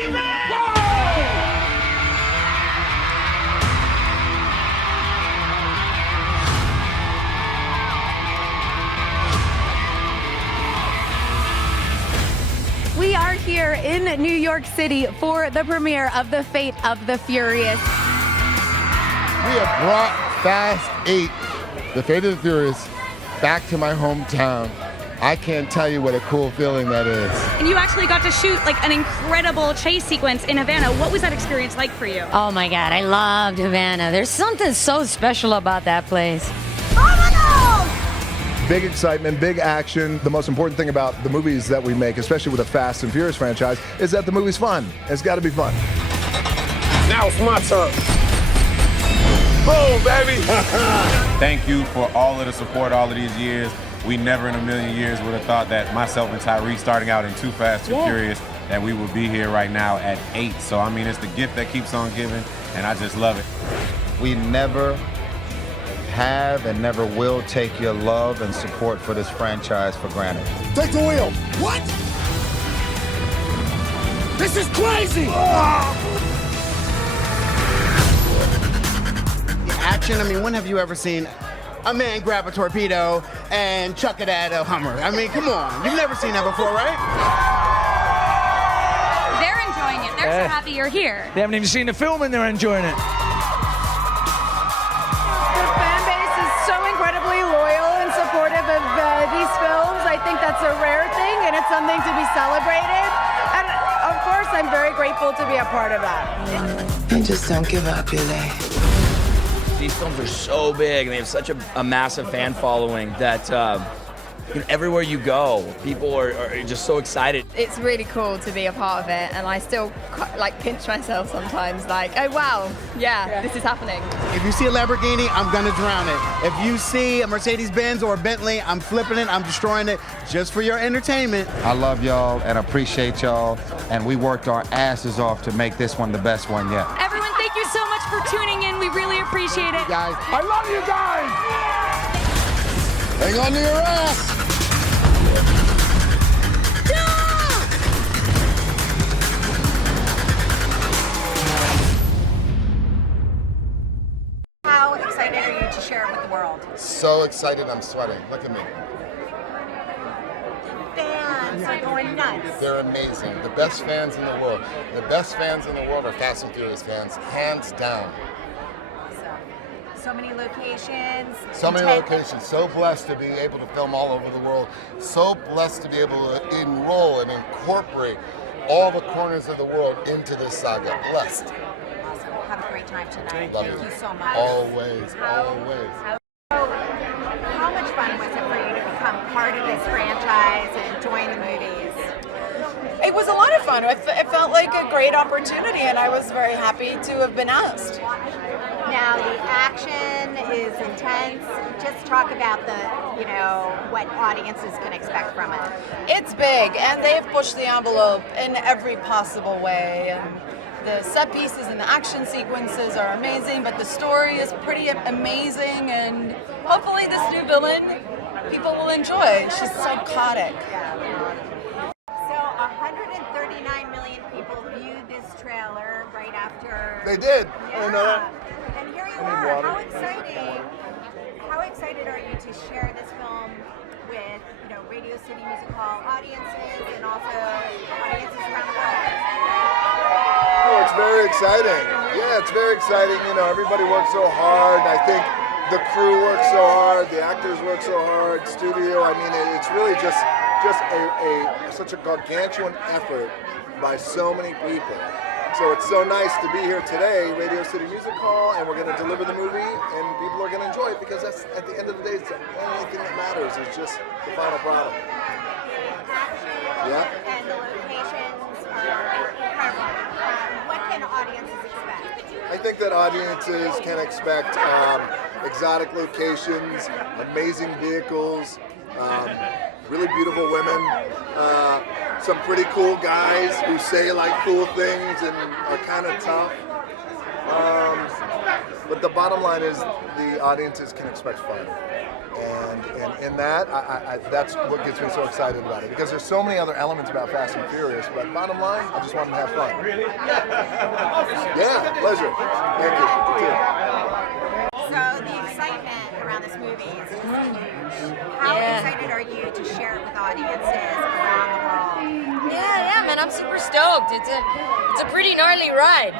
We are here in New York City for the premiere of The Fate of the Furious. We have brought Fast 8, The Fate of the Furious, back to my hometown. I can't tell you what a cool feeling that is. And you actually got to shoot like an incredible chase sequence in Havana. What was that experience like for you? Oh my God, I loved Havana. There's something so special about that place. Big excitement, big action. The most important thing about the movies that we make, especially with the Fast and Furious franchise, is that the movie's fun. It's got to be fun. Now it's my turn. Boom, baby. Thank you for all of the support all of these years. We never in a million years would have thought that myself and Tyree starting out in Too Fast, Too Furious, that we would be here right now at 8. So, I mean, it's the gift that keeps on giving, and I just love it. We never have and never will take your love and support for this franchise for granted. Take the wheel. What? This is crazy. The action, I mean, when have you ever seen a man grab a torpedo and chuck it at a Hummer? I mean, come on. You've never seen that before, right? They're enjoying it. They're so happy you're here. They haven't even seen the film and they're enjoying it. These films, I think that's a rare thing and it's something to be celebrated. And of course, I'm very grateful to be a part of that. They just don't give up, do they? These films are so big and they have such a massive fan following that everywhere you go, people are just so excited. It's really cool to be a part of it, and I still like pinch myself sometimes, like, oh wow, yeah, this is happening. If you see a Lamborghini, I'm gonna drown it. If you see a Mercedes-Benz or a Bentley, I'm flipping it, I'm destroying it, just for your entertainment. I love y'all and appreciate y'all, and we worked our asses off to make this one the best one yet. Everyone, thank you so much for tuning in. We really appreciate it. Guys, I love you guys. hang on to your ass. How excited are you to share it with the world? So excited, I'm sweating. Look at me. Fans are going nuts. They're amazing. The best fans in the world. The best fans in the world are Fast and Furious fans, hands down. So many locations. So many locations. So blessed to be able to film all over the world. So blessed to be able to enroll and incorporate all the corners of the world into this saga. Blessed. Awesome. Have a great time tonight. Love Thank you so much. Always, always. How much fun was it for you to become part of this franchise and join the movies? It was a lot of fun. It felt like a great opportunity, and I was very happy to have been asked. Now the action is intense. Just talk about what audiences can expect from it. It's big, and they have pushed the envelope in every possible way. And the set pieces and the action sequences are amazing, but the story is pretty amazing, and hopefully this new villain people will enjoy. She's psychotic. So 139 million people viewed this trailer right after. They did. Yeah. Oh, no. And here you are. How exciting! How excited are you to share this film with Radio City Music Hall audiences and also audiences around the world? Oh, it's very exciting. Yeah, it's very exciting. Everybody works so hard. I think the crew works so hard, the actors work so hard, studio. I mean, it's really just such a gargantuan effort by so many people. So it's so nice to be here today, Radio City Music Hall, and we're going to deliver the movie, and people are going to enjoy it because that's, at the end of the day, it's the only thing that matters is just the final product. Yeah. And the locations are incredible. What can audiences expect? I think that audiences can expect exotic locations, amazing vehicles, really beautiful women, some pretty cool guys who say cool things and are kind of tough. But the bottom line is the audiences can expect fun. And in that, that's what gets me so excited about it, because there's so many other elements about Fast and Furious, but bottom line, I just want them to have fun. Yeah, pleasure. Thank you. So the excitement around this movie is just huge. How excited are you to share it with audiences around the world? Yeah, man, I'm super stoked. It's a pretty gnarly ride.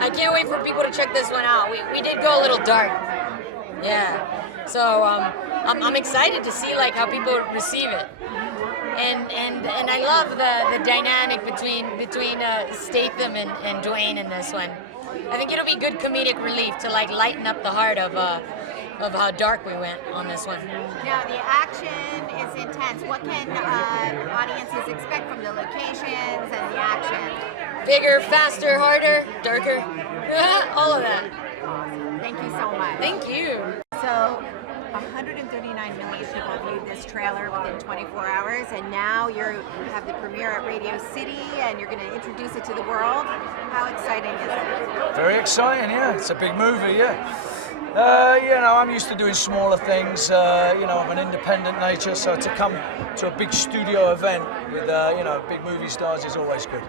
I can't wait for people to check this one out. We did go a little dark. Yeah. So I'm excited to see like how people receive it. And I love the dynamic between Statham and Dwayne in this one. I think it'll be good comedic relief to like lighten up the heart of how dark we went on this one. Now the action is intense. What can audiences expect from the locations and the action? Bigger, faster, harder, darker, all of that. Thank you so much. Thank you. So 139 million people viewed this trailer within 24 hours, and now you have the premiere at Radio City, and you're going to introduce it to the world. How exciting is it? Very exciting, yeah. It's a big movie, yeah. I'm used to doing smaller things, of an independent nature, so to come to a big studio event with, big movie stars is always good.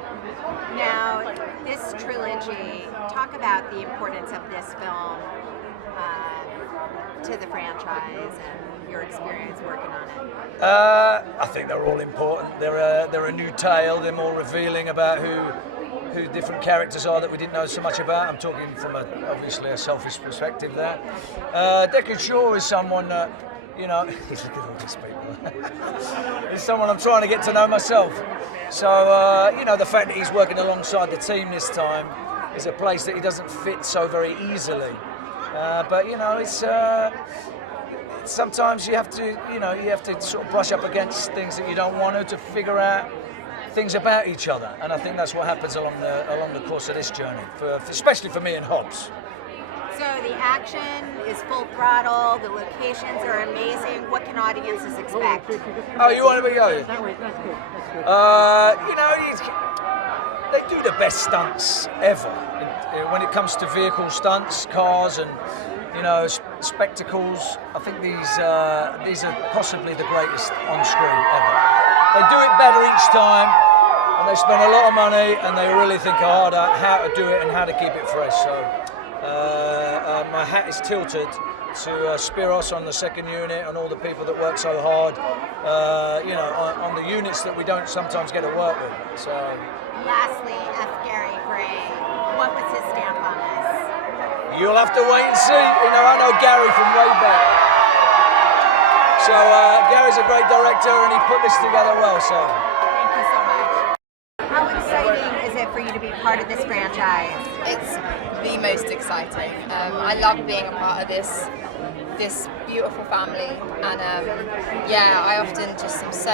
Now, this trilogy, talk about the importance of this film to the franchise and your experience working on it. I think they're all important. They're a new tale. They're more revealing about who different characters are that we didn't know so much about. I'm talking from obviously a selfish perspective there. Deckard Shaw is someone that, look at all these people. He's someone I'm trying to get to know myself. So, the fact that he's working alongside the team this time is a place that he doesn't fit so very easily. But it's sometimes you have to sort of brush up against things that you don't want to figure out things about each other, and I think that's what happens along the course of this journey, especially for me and Hobbs. So the action is full throttle. The locations are amazing. What can audiences expect? Oh, you want to be going? They do the best stunts ever when it comes to vehicle stunts, cars, and spectacles. I think these are possibly the greatest on screen ever. They do it better each time, and they spend a lot of money, and they really think hard at how to do it and how to keep it fresh. So my hat is tilted to Spiros on the second unit and all the people that work so hard, on the units that we don't sometimes get to work with. So. Lastly, F. Gary Gray, what was his stamp on this? You'll have to wait and see. I know Gary from way back. So Gary's a great director, and he put this together well. So. Thank you so much. How exciting is it for you to be part of this franchise? It's the most exciting. I love being a part of this beautiful family, and I often just am so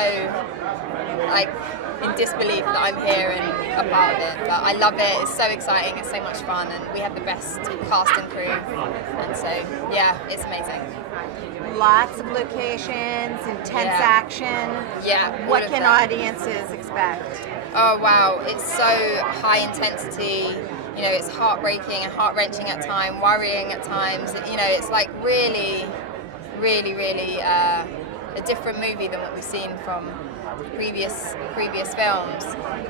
in disbelief that I'm here and a part of it. But I love it. It's so exciting. It's so much fun, and we have the best cast and crew. And so it's amazing. Lots of locations, intense action. Yeah. What can audiences expect? Oh wow, it's so high intensity. It's heartbreaking and heart-wrenching at times, worrying at times. It's like really, really, really a different movie than what we've seen from previous films.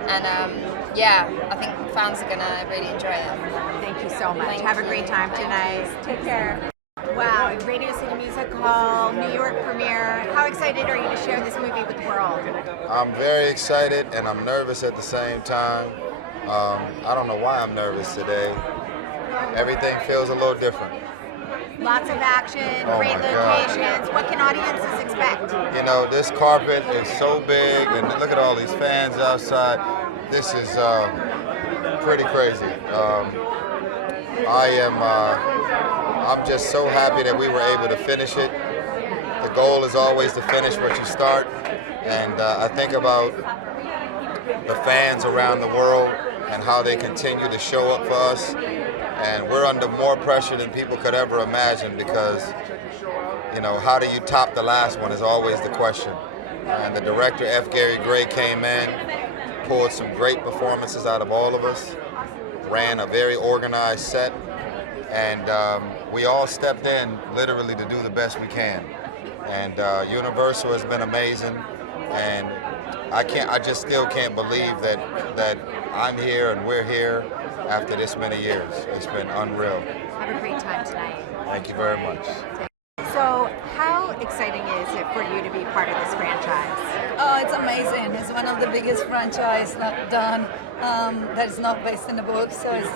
And I think fans are gonna really enjoy it. Thank you so much. Have a great time tonight. Take care. Wow, Radio City Music Hall, New York premiere. How excited are you to share this movie with the world? I'm very excited, and I'm nervous at the same time. I don't know why I'm nervous today. Everything feels a little different. Lots of action, great locations. What can audiences expect? This carpet is so big, and look at all these fans outside. This is pretty crazy. I'm just so happy that we were able to finish it. The goal is always to finish what you start, and I think about the fans around the world and how they continue to show up for us. And we're under more pressure than people could ever imagine, because, how do you top the last one is always the question. And the director, F. Gary Gray, came in, pulled some great performances out of all of us, ran a very organized set, and we all stepped in literally to do the best we can. And Universal has been amazing, and I just still can't believe that I'm here and we're here after this many years. It's been unreal. Have a great time tonight. Thank you very much. So, how exciting is it for you to be part of this franchise? Oh, it's amazing. It's one of the biggest franchise not done that is not based in the book. So it's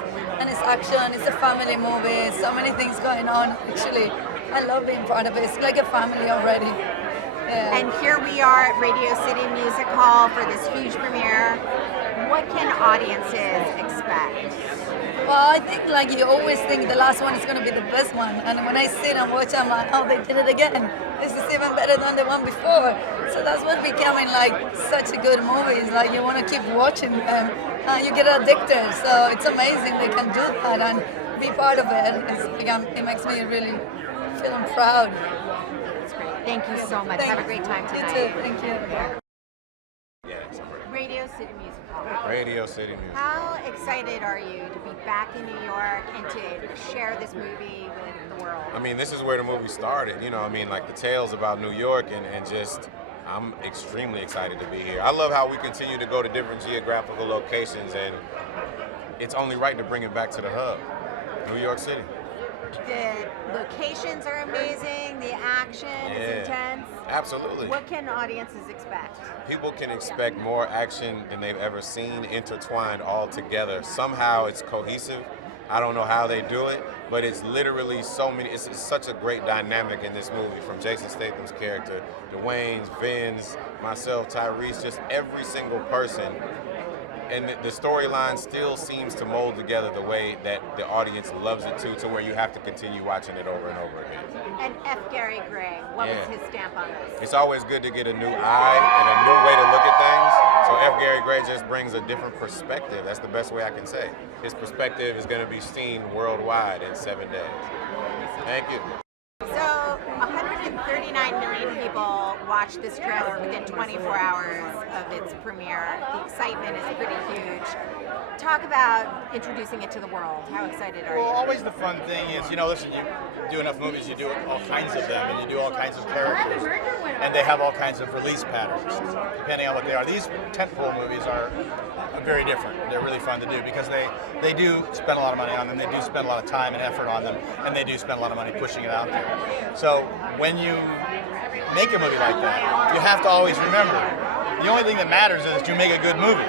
action, it's a family movie, so many things going on. Actually, I love being part of it. It's like a family already. Yeah. And here we are at Radio City Music Hall for this huge premiere. What can audiences expect? Well, I think like you always think the last one is going to be the best one, and when I sit and watch, I'm like, oh, they did it again. This is even better than the one before. So that's what's becoming like such a good movie. It's like you want to keep watching them, you get addicted. So it's amazing they can do that and be part of it. It makes me really feeling proud. That's great. Thank you so much. Have a great time tonight. You too. Thank you. Radio City Music Hall. Radio City Music. How excited are you to be back in New York and to share this movie with the world? I mean, this is where the movie started, you know, I mean, like the tales about New York and just, I'm extremely excited to be here. I love how we continue to go to different geographical locations, and it's only right to bring it back to the hub, New York City. The locations are amazing, the action is intense. Absolutely. What can audiences expect? People can expect more action than they've ever seen, intertwined all together. Somehow it's cohesive. I don't know how they do it, but it's literally so many, it's such a great dynamic in this movie, from Jason Statham's character, Dwayne's, Vin's, myself, Tyrese, just every single person. And the storyline still seems to mold together the way that the audience loves it to where you have to continue watching it over and over again. And F. Gary Gray, what was his stamp on this? It's always good to get a new eye and a new way to look at things. So F. Gary Gray just brings a different perspective. That's the best way I can say. His perspective is going to be seen worldwide in 7 days. Thank you. So 139 million people watched this trailer within 24 hours of its premiere. The excitement is pretty huge. Talk about introducing it to the world. How excited are you? Well, always the fun thing is, you know, listen, you do enough movies, you do all kinds of them, and you do all kinds of characters, and they have all kinds of release patterns, depending on what they are. These tentpole movies are very different. They're really fun to do because they do spend a lot of money on them, they do spend a lot of time and effort on them, and they do spend a lot of money pushing it out there. So when you make a movie like that, you have to always remember, the only thing that matters is that you make a good movie.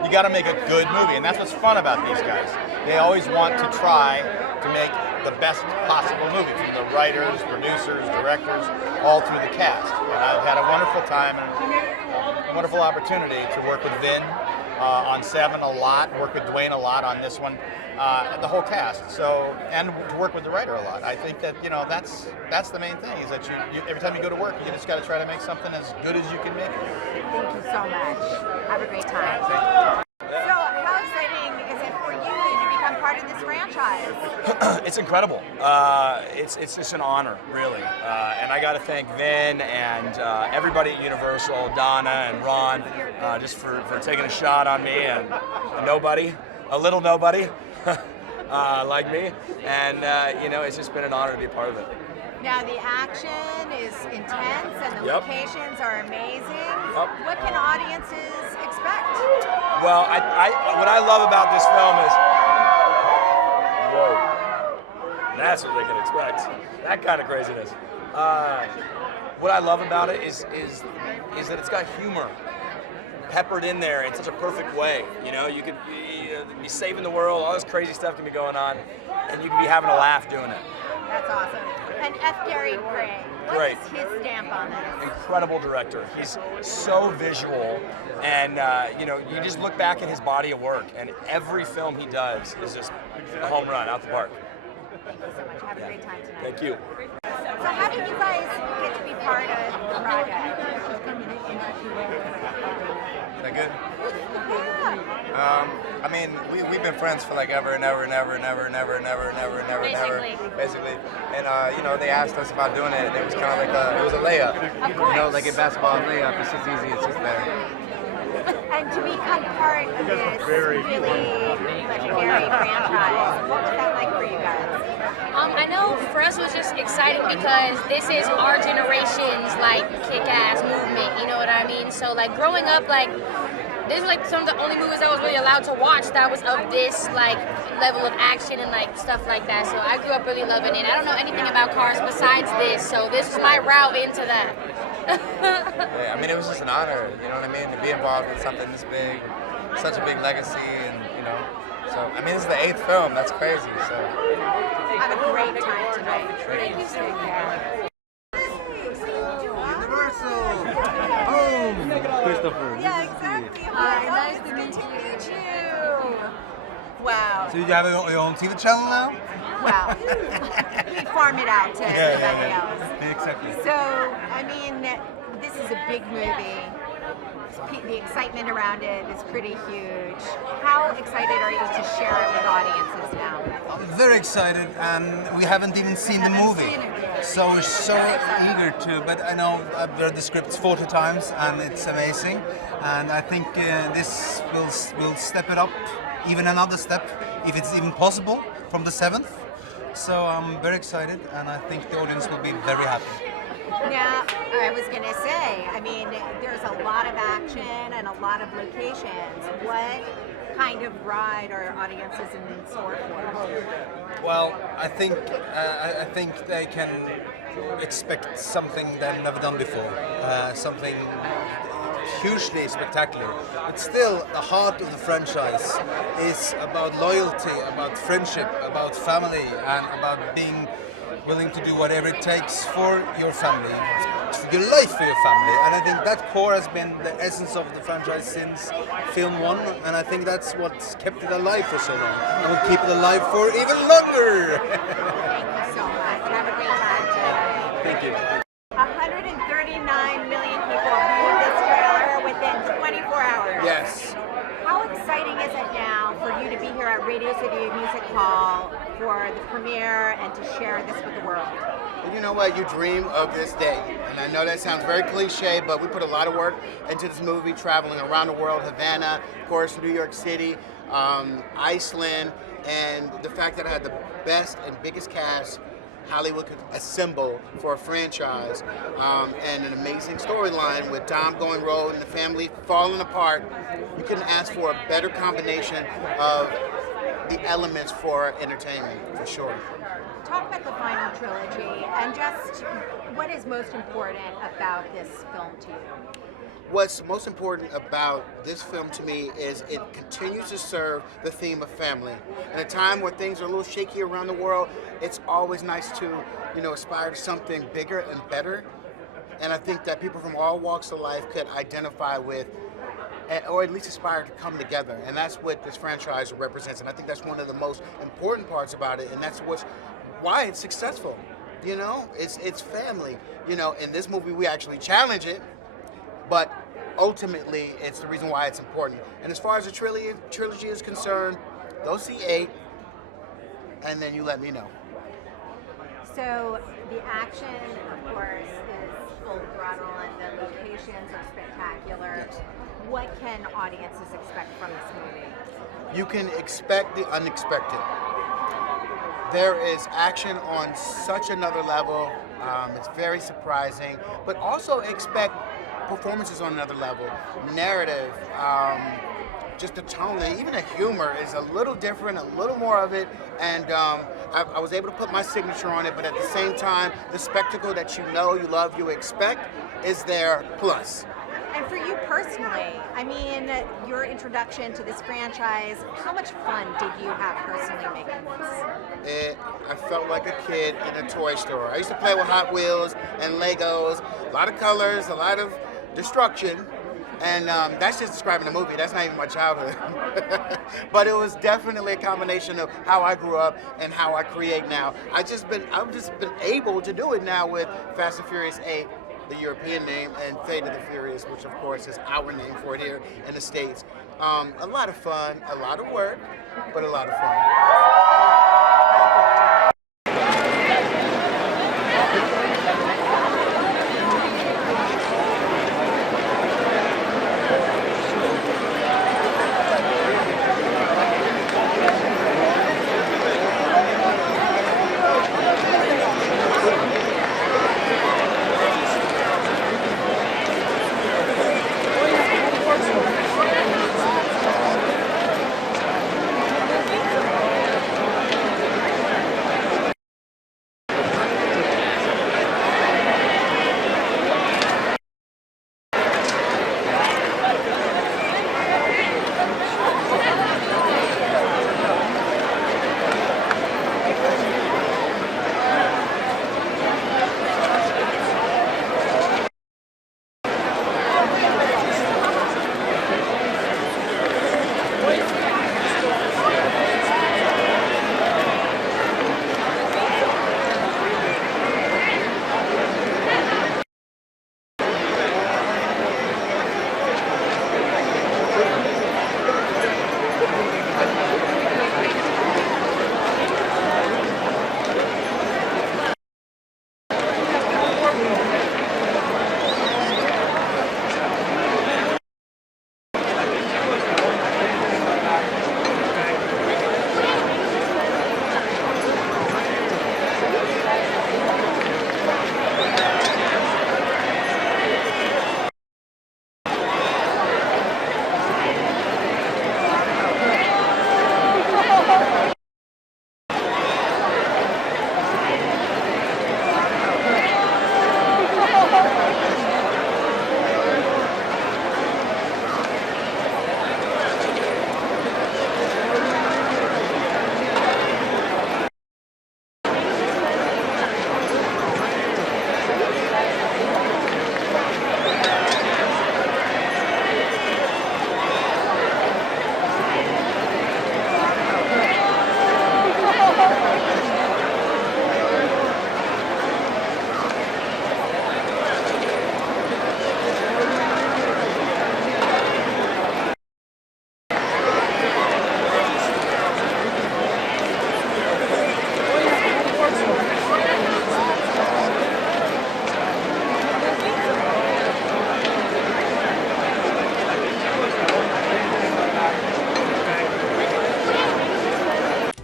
You got to make a good movie, and that's what's fun about these guys. They always want to try to make the best possible movie, from the writers, producers, directors, all through the cast. And I've had a wonderful time and a wonderful opportunity to work with Vin on Seven a lot, work with Dwayne a lot on this one, the whole cast. So, and to work with the writer a lot. I think that, you know, that's the main thing, is that you every time you go to work, you just got to try to make something as good as you can make it. Thank you so much. Have a great time. So, how exciting is it for you to become part of this franchise? It's incredible. It's just an honor, really. And I got to thank Vin and everybody at Universal, Donna and Ron, just for taking a shot on me, and a little nobody like me. And, you know, it's just been an honor to be a part of it. Now, the action is intense and the locations are amazing. What can audiences expect? Well, what I love about this film is, whoa, that's what they can expect. That kind of craziness. What I love about it is that it's got humor peppered in there in such a perfect way. You know, you could be saving the world, all this crazy stuff can be going on, and you can be having a laugh doing it. That's awesome. And F. Gary Gray, what is his stamp on this? Incredible director. He's so visual, and you know, you just look back at his body of work, and every film he does is just a home run out the park. Thank you so much. Have a great time tonight. Thank you. So how did you guys get to be part of the project? Is that good? I mean, we've been friends for like ever and ever and ever and ever and ever and ever and ever and ever and ever, basically. And you know, they asked us about doing it, and it was kind of like it was a layup. You know, like in basketball, a layup. It's just easy. It's just there. And to become part of this really legendary franchise, what was that like for you guys? I know for us it was just exciting because this is our generation's like kick-ass movement, you know what I mean? So like growing up, like this is like some of the only movies I was really allowed to watch that was of this like level of action and like stuff like that. So I grew up really loving it. I don't know anything about cars besides this, so this is my route into that. Yeah, I mean, it was just an honor, you know what I mean, to be involved in something this big, such a big legacy, and you know. So, I mean, this is the 8th film. That's crazy. So. Have a great time tonight. Thank you. Take care. Christopher. Yeah, exactly. Hi, nice to meet you. Wow. So you have your own TV channel now? Wow. We farm it out to everybody else. Exactly. So, I mean, this is a big movie. The excitement around it is pretty huge. How excited are you to share it with audiences now? I'm very excited, and we haven't even seen the movie. So we're so eager to, but I know I've read the script 40 times, and it's amazing. And I think this will step it up even another step, if it's even possible, from the 7th. So I'm very excited, and I think the audience will be very happy. Now, I was going to say, I mean, there's a lot of action and a lot of locations. What kind of ride are audiences in store for? Well, I think they can expect something they've never done before, something hugely spectacular. But still, the heart of the franchise is about loyalty, about friendship, about family, and about being willing to do whatever it takes for your family, for your life for your family. And I think that core has been the essence of the franchise since film 1, and I think that's what's kept it alive for so long, and will keep it alive for even longer. Thank you so much. Have a great time today. Thank you. 139 million people viewed this trailer within 24 hours. Yes. How exciting is it now for you to be here at Radio City Music Hall for the premiere and to share this with the world? You know what? You dream of this day. And I know that sounds very cliche, but we put a lot of work into this movie, traveling around the world, Havana, of course, New York City, Iceland, and the fact that I had the best and biggest cast Hollywood could assemble for a franchise, and an amazing storyline with Dom going rogue and the family falling apart. You couldn't ask for a better combination of the elements for entertainment, for sure. Talk about the final trilogy and just what is most important about this film to you? What's most important about this film to me is it continues to serve the theme of family. In a time where things are a little shaky around the world, it's always nice to, aspire to something bigger and better. And I think that people from all walks of life could identify with, or at least aspire to come together. And that's what this franchise represents. And I think that's one of the most important parts about it. And that's why it's successful. It's family. In this movie, we actually challenge it. But ultimately, it's the reason why it's important. And as far as the trilogy is concerned, go see 8, and then you let me know. So the action, of course, is full throttle, and the locations are spectacular. Yes. What can audiences expect from this movie? You can expect the unexpected. There is action on such another level. It's very surprising, but also expect performances on another level, narrative, just the tone, and even the humor is a little different, a little more of it, and I was able to put my signature on it, but at the same time, the spectacle that you know, you love, you expect is there, plus. And for you personally, I mean, your introduction to this franchise, how much fun did you have personally making this? I felt like a kid in a toy store. I used to play with Hot Wheels and Legos, a lot of colors, a lot of destruction, and that's just describing the movie. That's not even my childhood. But it was definitely a combination of how I grew up and how I create now. I've just been able to do it now with Fast and Furious 8, the European name, and Fate of the Furious, which of course is our name for it here in the States. A lot of fun, a lot of work, but a lot of fun.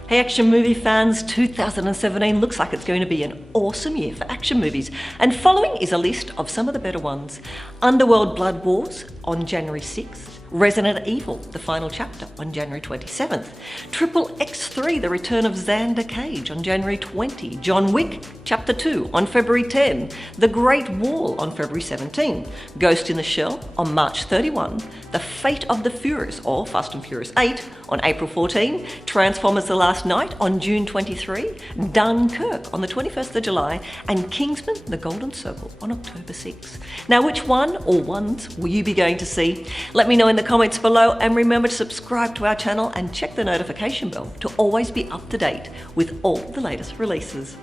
Hey action movie fans, 2017 looks like it's going to be an awesome year for action movies. And following is a list of some of the better ones. Underworld Blood Wars on January 6th. Resident Evil, The Final Chapter on January 27th. Triple X3, The Return of Xander Cage on January 20. John Wick, Chapter 2 on February 10. The Great Wall on February 17. Ghost in the Shell on March 31. The Fate of the Furious, or Fast and Furious 8 on April 14. Transformers The Last Night on June 23. Dunkirk on the 21st of July. And Kingsman, The Golden Circle on October 6. Now, which one or ones will you be going to see? Let me know in the comments below, and remember to subscribe to our channel and check the notification bell to always be up to date with all the latest releases.